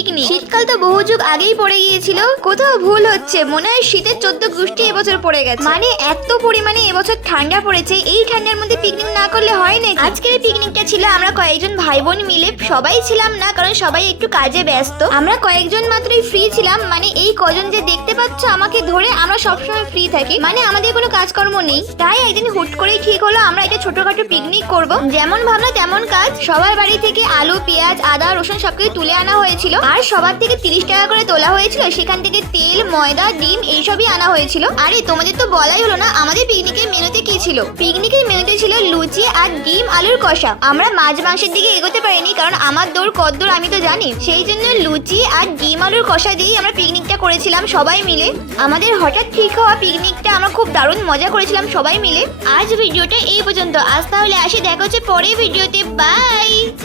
Picnic. শীতকাল তো বহু যুগ আগেই পড়ে গিয়েছিল, কোথাও ভুল হচ্ছে, মনে হয় শীতের 14 গোষ্ঠী এবছর পড়ে গেছে। মানে এত পরিমাণে এবছর ঠান্ডা পড়েছে, এই ঠান্ডার মধ্যে পিকনিক না করলে হয় না। আজকের পিকনিকটা ছিল আমরা কয়েকজন ভাই বোন মিলে, সবাই ছিলাম না কারণ সবাই একটু কাজে ব্যস্ত। আমরা কয়েকজন মাত্রই ফ্রি ছিলাম, মানে এই কজন যে দেখতে পাচ্ছ আমাকে ধরে, আমরা সবসময় ফ্রি থাকি, মানে আমাদের কোনো কাজকর্ম নেই। তাই একদিন হুট করেই ঠিক হলো আমরা একটা ছোটখাটো পিকনিক করব। যেমন ভাবনা তেমন কাজ, সবার বাড়ি থেকে আলু, পেঁয়াজ, আদা, রসুন সবকিছু তুলে আনা হয়েছিল, আর সবার থেকে 30 টাকা করে তোলা হয়েছিল। সেখান থেকে তেল, ময়দা, ডিম এইসবই আনা হয়েছিল। আরে তোমাদের তো বলাই হলো না আমাদের পিকনিকের মেনুতে কি ছিল। পিকনিকের মেনুতে ছিল লুচি আর ডিম আলুর কষা। আমরা মাছ মাংসের দিকে এগোতে পারিনি কারণ আমার দৌড় কদ্দূর আমি তো জানি, সেই জন্য লুচি আর ডিম আলুর কষা দিয়েই আমরা পিকনিকটা করেছিলাম সবাই মিলে। আমাদের হঠাৎ ঠিক হওয়া পিকনিকটা আমরা খুব দারুণ মজা করেছিলাম সবাই মিলে। আজ ভিডিওটা এই পর্যন্ত, আজ তাহলে আসি, দেখা হচ্ছে পরের ভিডিওতে। বাই।